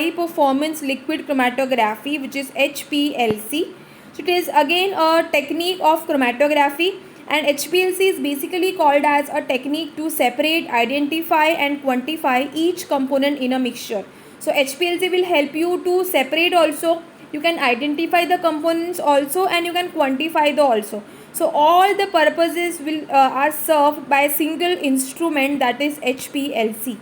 high performance liquid chromatography, which is HPLC. So it is again a technique of chromatography, and HPLC is basically called as a technique to separate, identify and quantify each component in a mixture. So HPLC will help you to separate also, you can identify the components also, and you can quantify the also. So all the purposes will are served by a single instrument, that is HPLC.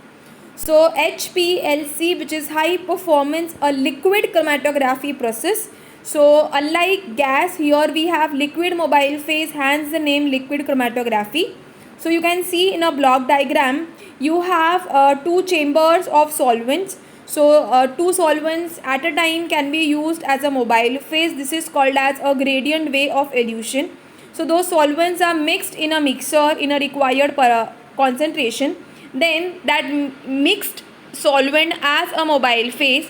So HPLC, which is high performance a liquid chromatography process. So unlike gas, here we have liquid mobile phase, hence the name liquid chromatography. So you can see in a block diagram, you have two chambers of solvents. So two solvents at a time can be used as a mobile phase. This is called as a gradient way of elution. So those solvents are mixed in a mixer in a required concentration. Then that mixed solvent as a mobile phase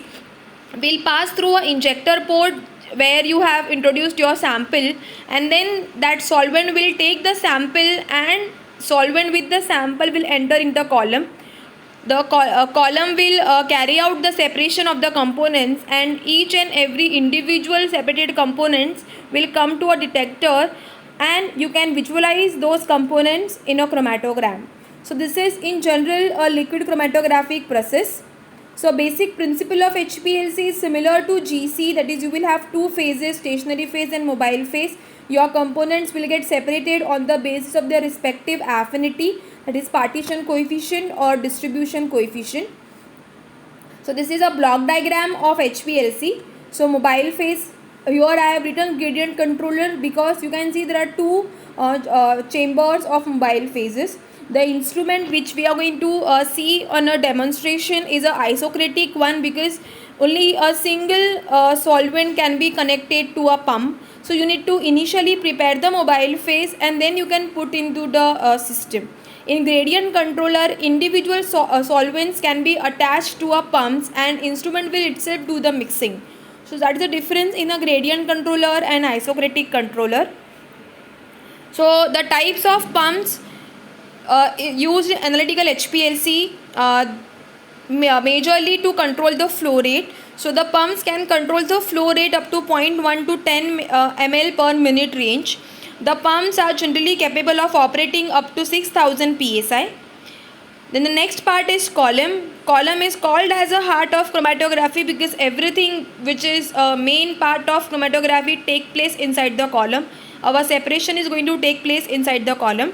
will pass through a injector port where you have introduced your sample, and then that solvent will take the sample and solvent with the sample will enter in the column. The column will carry out the separation of the components, and each and every individual separated components will come to a detector, and you can visualize those components in a chromatogram. So this is in general a liquid chromatographic process. So basic principle of HPLC is similar to GC, that is you will have two phases, stationary phase and mobile phase. Your components will get separated on the basis of their respective affinity, that is partition coefficient or distribution coefficient. So this is a block diagram of HPLC. So mobile phase, here I have written gradient controller because you can see there are two chambers of mobile phases. The instrument which we are going to see on a demonstration is a isocratic one, because only a single solvent can be connected to a pump. So you need to initially prepare the mobile phase and then you can put into the system. In gradient controller, individual solvents can be attached to a pumps and instrument will itself do the mixing. So that is the difference in a gradient controller and isocratic controller. So the types of pumps used in analytical HPLC majorly to control the flow rate. So the pumps can control the flow rate up to 0.1 to 10 ml per minute range. The pumps are generally capable of operating up to 6000 psi. Then the next part is column. Column is called as a heart of chromatography because everything which is a main part of chromatography take place inside the column. Our separation is going to take place inside the column.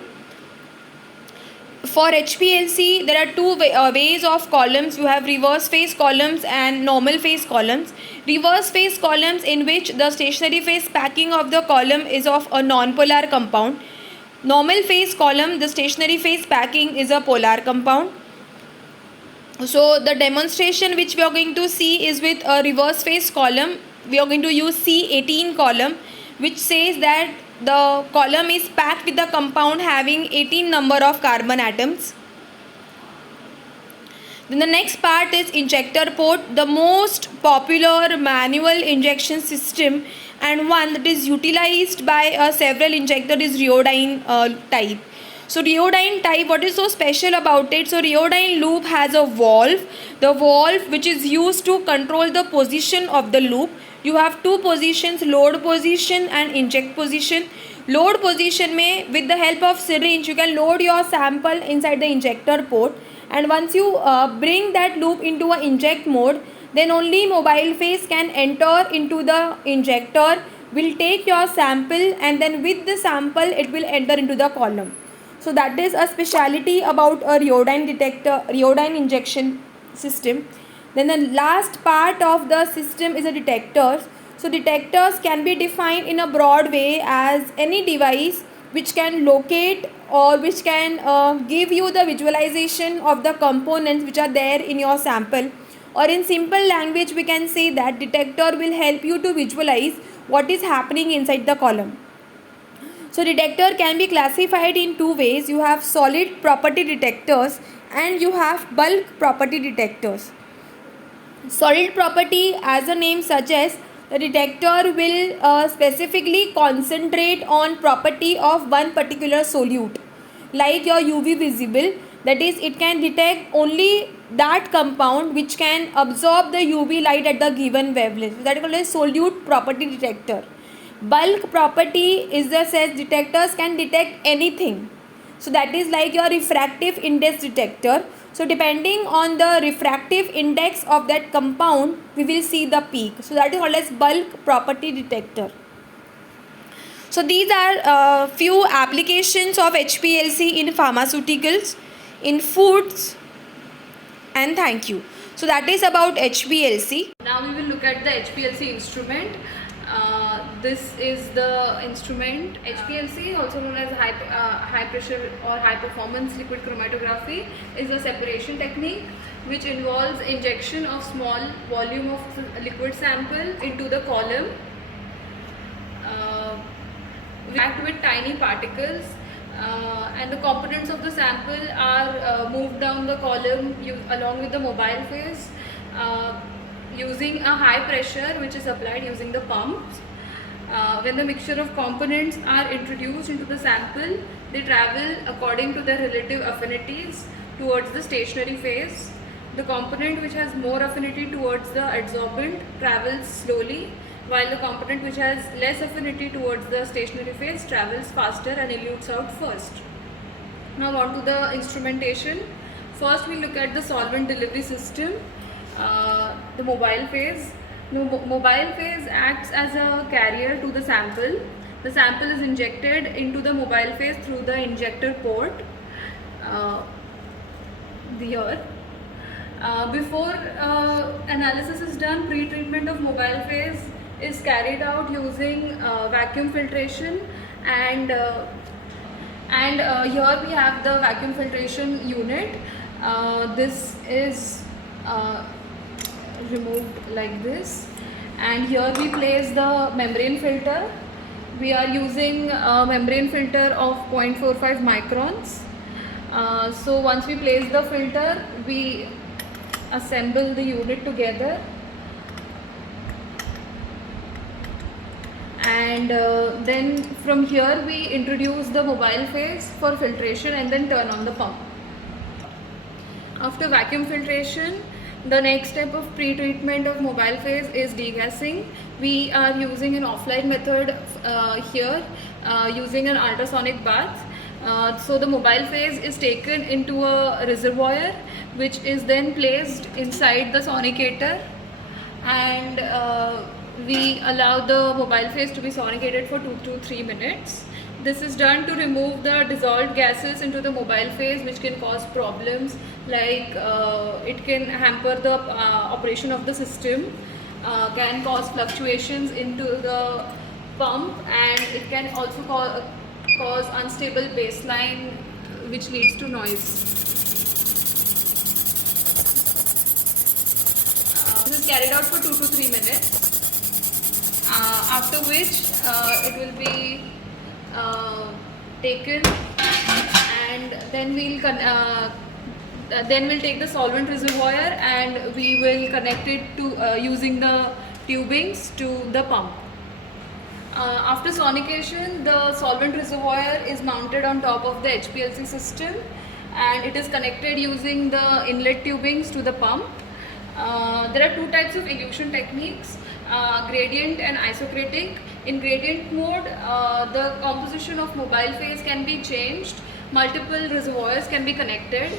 For HPLC, there are two ways of columns. You have reverse phase columns and normal phase columns. Reverse phase columns, in which the stationary phase packing of the column is of a non-polar compound. Normal phase column, the stationary phase packing is a polar compound. So the demonstration which we are going to see is with a reverse phase column. We are going to use C18 column, which says that the column is packed with the compound having 18 number of carbon atoms. Then the next part is injector port, the most popular manual injection system and one that is utilized by several injectors is Rheodyne type. So Rheodyne type, what is so special about it? So Rheodyne loop has a valve. The valve which is used to control the position of the loop. You have two positions, load position and inject position. Load position में with the help of syringe you can load your sample inside the injector port, and once you bring that loop into a inject mode, then only mobile phase can enter into the injector, will take your sample, and then with the sample it will enter into the column. So that is a speciality about a Rheodyne detector, Rheodyne injection system. Then the last part of the system is a detectors. So detectors can be defined in a broad way as any device which can locate or which can give you the visualization of the components which are there in your sample. Or in simple language we can say that detector will help you to visualize what is happening inside the column. So detector can be classified in two ways. You have solid property detectors and you have bulk property detectors. Solid property, as the name suggests, the detector will specifically concentrate on property of one particular solute. Like your UV visible, That is, it can detect only that compound which can absorb the UV light at the given wavelength. That is called a solute property detector. Bulk property is the says detectors can detect anything. So that is like your refractive index detector. So depending on the refractive index of that compound, we will see the peak. So that is called as bulk property detector. So these are few applications of HPLC in pharmaceuticals, in foods, and thank you. So that is about HPLC. Now we will look at the HPLC instrument. This is the instrument. HPLC, also known as high pressure or high performance liquid chromatography, is a separation technique which involves injection of small volume of liquid sample into the column. We act with tiny particles, and the components of the sample are moved down the column along with the mobile phase using a high pressure which is applied using the pumps. When the mixture of components are introduced into the sample, they travel according to their relative affinities towards the stationary phase. The component which has more affinity towards the adsorbent travels slowly, while the component which has less affinity towards the stationary phase travels faster and elutes out first. Now on to the instrumentation. First we look at the solvent delivery system, the mobile phase. The mobile phase acts as a carrier to the sample. The sample is injected into the mobile phase through the injector port here. Before analysis is done, pre-treatment of mobile phase is carried out using vacuum filtration, and here we have the vacuum filtration unit. This is removed like this, and here we place the membrane filter. We are using a membrane filter of 0.45 microns. So once we place the filter, we assemble the unit together, and then from here we introduce the mobile phase for filtration and then turn on the pump. After vacuum filtration, the next step of pre-treatment of mobile phase is degassing. We are using an offline method here using an ultrasonic bath. So the mobile phase is taken into a reservoir which is then placed inside the sonicator, and we allow the mobile phase to be sonicated for 2 to 3 minutes. This is done to remove the dissolved gases into the mobile phase, which can cause problems like it can hamper the operation of the system, can cause fluctuations into the pump, and it can also cause unstable baseline which leads to noise. This is carried out for 2 to 3 minutes, after which it will be taken, and then we'll take the solvent reservoir and we will connect it to using the tubings to the pump. After sonication, the solvent reservoir is mounted on top of the HPLC system, and it is connected using the inlet tubings to the pump. There are two types of elution techniques, gradient and isocratic. In gradient mode, the composition of mobile phase can be changed, multiple reservoirs can be connected.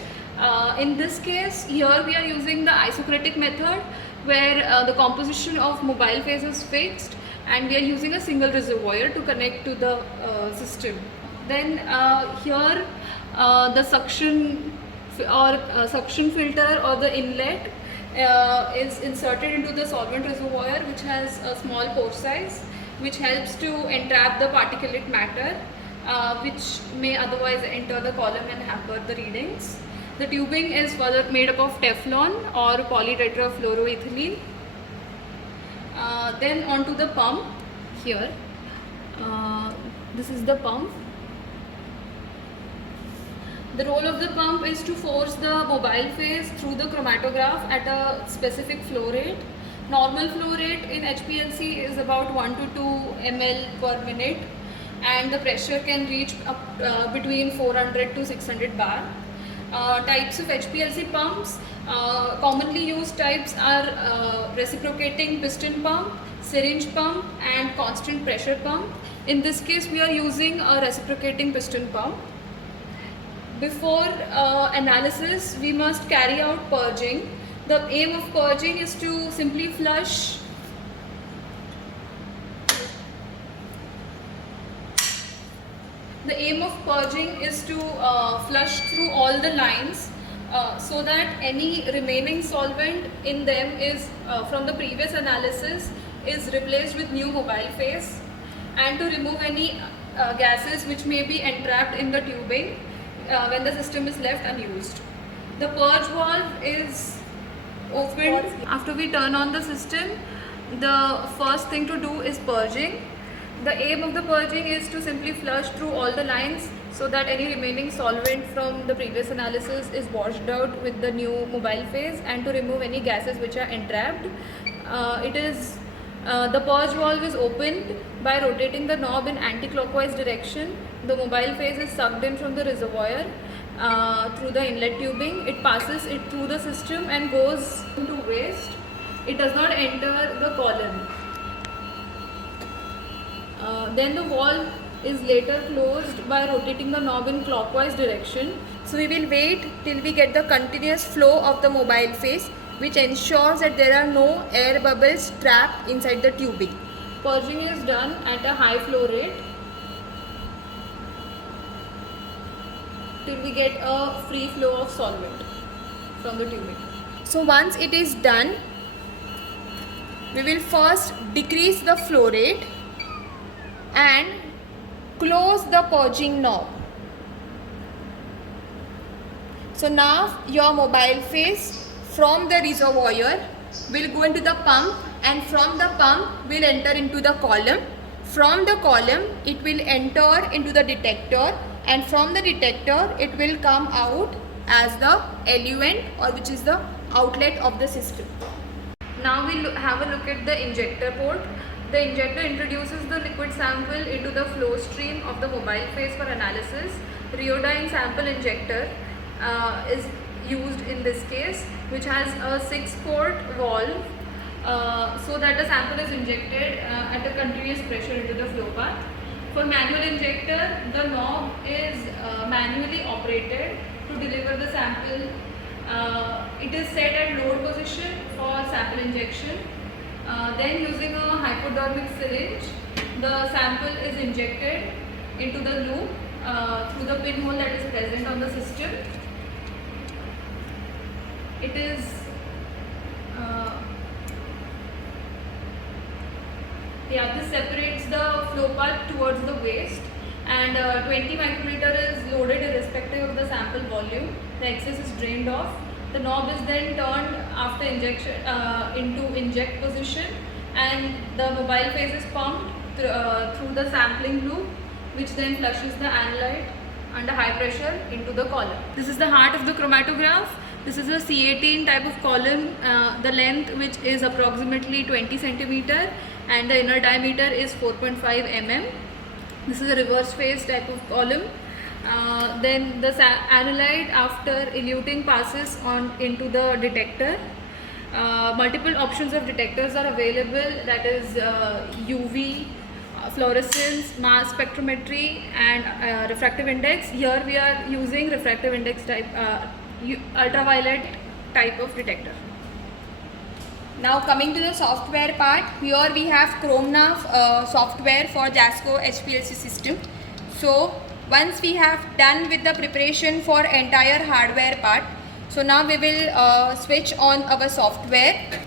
In this case, here we are using the isocratic method, where the composition of mobile phase is fixed and we are using a single reservoir to connect to the system. Then here the suction filter or the inlet is inserted into the solvent reservoir, which has a small pore size, which helps to entrap the particulate matter which may otherwise enter the column and hamper the readings. The tubing is further made up of Teflon or polytetrafluoroethylene. Then onto the pump here. This is the pump. The role of the pump is to force the mobile phase through the chromatograph at a specific flow rate. Normal flow rate in HPLC is about 1 to 2 ml per minute, and the pressure can reach up between 400 to 600 bar. Types of HPLC pumps. Commonly used types are reciprocating piston pump, syringe pump, and constant pressure pump. In this case, we are using a reciprocating piston pump. Before analysis, we must carry out purging. The aim of purging is to simply flush flush through all the lines so that any remaining solvent in them is from the previous analysis is replaced with new mobile phase, and to remove any gases which may be entrapped in the tubing when the system is left unused. The purge valve is opened after we turn on the system. The first thing to do is purging. The aim of the purging is to simply flush through all the lines so that any remaining solvent from the previous analysis is washed out with the new mobile phase, and to remove any gases which are entrapped. The purge valve is opened by rotating the knob in anti-clockwise direction. The mobile phase is sucked in from the reservoir through the inlet tubing. It passes it through the system and goes into waste. It does not enter the column. Then the valve is later closed by rotating the knob in clockwise direction. So we will wait till we get the continuous flow of the mobile phase, which ensures that there are no air bubbles trapped inside the tubing. Purging is done at a high flow rate till we get a free flow of solvent from the tubing. So once it is done, we will first decrease the flow rate and close the purging knob. So now your mobile phase from the reservoir will go into the pump, and from the pump will enter into the column. From the column it will enter into the detector, and from the detector it will come out as the eluent, or which is the outlet of the system. Now we'll have a look at the injector port. The injector introduces the liquid sample into the flow stream of the mobile phase for analysis. Rheodine sample injector is used in this case, which has a 6-port valve so that the sample is injected at a continuous pressure into the flow path. For manual injector, the knob is manually operated to deliver the sample. It is set at load position for sample injection. Then using a hypodermic syringe, the sample is injected into the loop through the pinhole that is present on the system. This separates the flow path towards the waste, and 20 microliter is loaded irrespective of the sample volume. The excess is drained off. The knob is then turned after injection into inject position, and the mobile phase is pumped through the sampling loop, which then flushes the analyte under high pressure into the column. This is the heart of the chromatograph. This is a C18 type of column, the length which is approximately 20 centimeter and the inner diameter is 4.5 mm. This is a reverse phase type of column. Then the analyte after eluting passes on into the detector. Multiple options of detectors are available, that is UV, fluorescence, mass spectrometry and refractive index. Here we are using refractive index type, ultraviolet type of detector. Now coming to the software part, here we have ChromeNav software for JASCO HPLC system. So once we have done with the preparation for entire hardware part, so now we will switch on our software.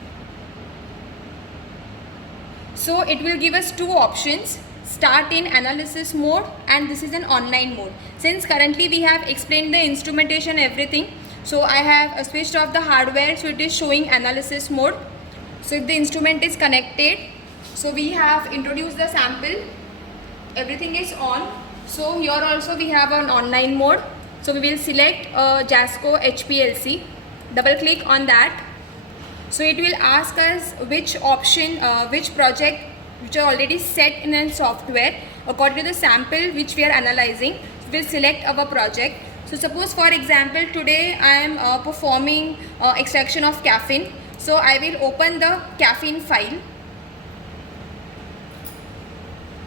So it will give us two options, start in analysis mode, and this is an online mode. Since currently we have explained the instrumentation, everything, so I have switched off the hardware, so it is showing analysis mode. So if the instrument is connected, so we have introduced the sample, everything is on. So here also we have an online mode. So we will select JASCO HPLC, double click on that. So it will ask us which option, which project which are already set in a software according to the sample which we are analyzing. So we'll select our project. So suppose for example today I am performing extraction of caffeine. So I will open the caffeine file,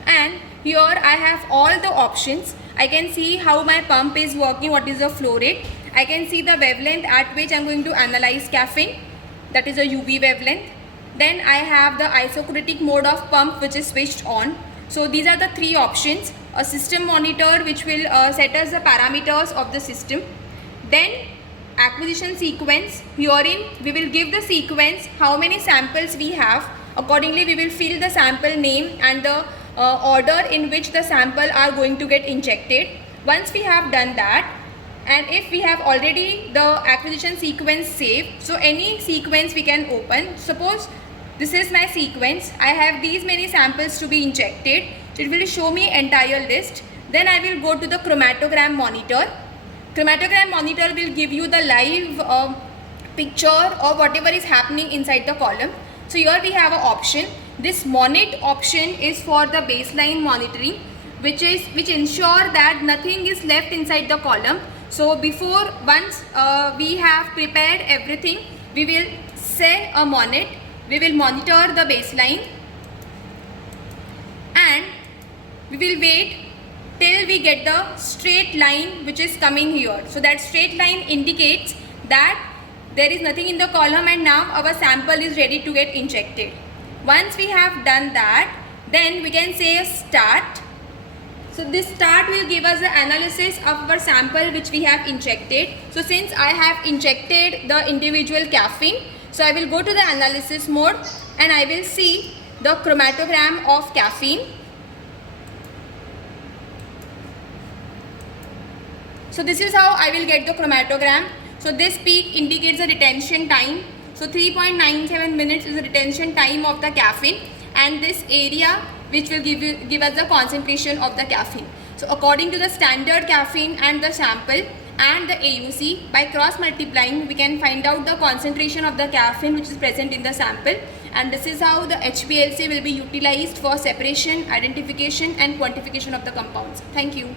and here I have all the options. I can see how my pump is working, what is the flow rate. I can see the wavelength at which I am going to analyze caffeine, that is a UV wavelength. Then I have the isochromatic mode of pump which is switched on. So these are the three options. A system monitor which will set us the parameters of the system. Then acquisition sequence, herein we will give the sequence how many samples we have. Accordingly we will fill the sample name and the order in which the sample are going to get injected. Once we have done that, and if we have already the acquisition sequence saved, so any sequence we can open. Suppose this is my sequence, I have these many samples to be injected, so it will show me entire list. Then I will go to the chromatogram monitor. Chromatogram monitor will give you the live picture of whatever is happening inside the column. So here we have an option. This monitor option is for the baseline monitoring, which ensure that nothing is left inside the column. So once we have prepared everything, we will set a monitor. We will monitor the baseline and we will wait till we get the straight line which is coming here. So that straight line indicates that there is nothing in the column and now our sample is ready to get injected. Once we have done that, then we can say a start. So this start will give us the analysis of our sample which we have injected. So since I have injected the individual caffeine, so I will go to the analysis mode and I will see the chromatogram of caffeine. So this is how I will get the chromatogram. So this peak indicates the retention time. So 3.97 minutes is the retention time of the caffeine, and this area which will give us the concentration of the caffeine. So according to the standard caffeine and the sample and the AUC, by cross multiplying we can find out the concentration of the caffeine which is present in the sample, and this is how the HPLC will be utilized for separation, identification and quantification of the compounds. Thank you.